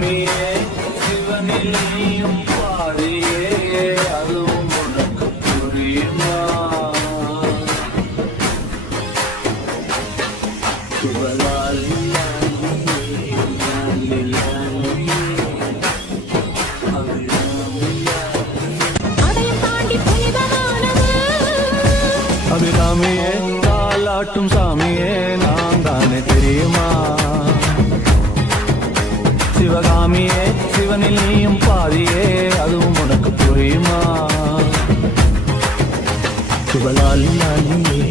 சிவகாமியே சிவனில் நீயும் பாதியே அதுவும் உனக்கு புரியுமா சிவகாமி அபிராமியே தாலாட்டும் சாமியே நான் தானே தெரியுமா சிவகாமியே சிவனில் நீயும் பாதியே அதுவும் உனக்கு புரியுமா சிவலாலியே